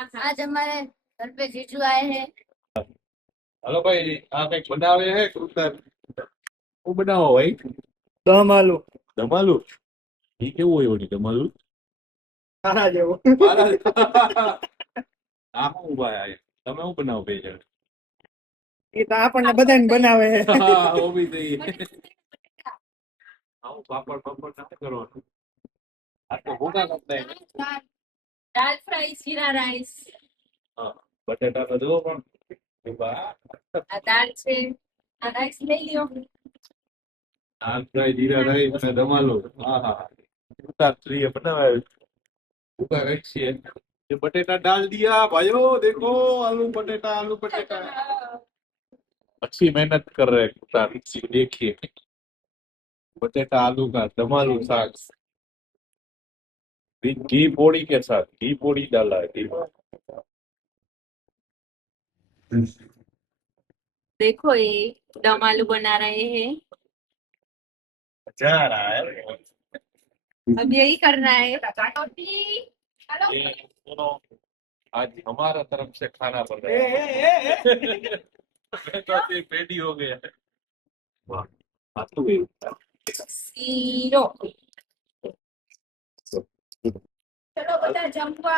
आज हमारे घर पे जीजू आए हैं। हेलो भाई आ कई बनावे है કૃતર હું બનાવો ભાઈ દમ આલુ દમાલુ ઈ કેવું હોય ઓલી દમાલુ તારા જેવો મારા આ હું ભાઈ તમે હું બનાવો બે જણ એ તો આપણને બધાને બનાવે હા ઓ ભી સહી આવું પાપડ પાપડ ના કરવાનું આ તો ભૂકા કરતા दाल फ्राई जीरा राइस હા બટેટા તો જો પણ બા आ दाल છે આ રાઈસ લઈ લ્યો। આ ફ્રાય જીરા રાઈસ અને દમાલુ હા હા ઉતાર ત્રીએ બનાવે ભૂકા રખીએ ये बटेटा डाल दिया भाइयों देखो आलू बटेटा अच्छी मेहनत कर रहे हैं कुत्ता देखिए बटेटा आलू का दमालू साग घी पोड़ी के साथ घी पोड़ी डाला है घी देखो ये दम आलू बना रहे हैं। मजा आ रहा है अब यही करना है। रोटी हेलो ये सुनो आज हमारा तरफ से खाना बन रहा है मैं तो अभी पेडी हो गया वाह हाथ तो गई सीरो चलो બધા જમવા।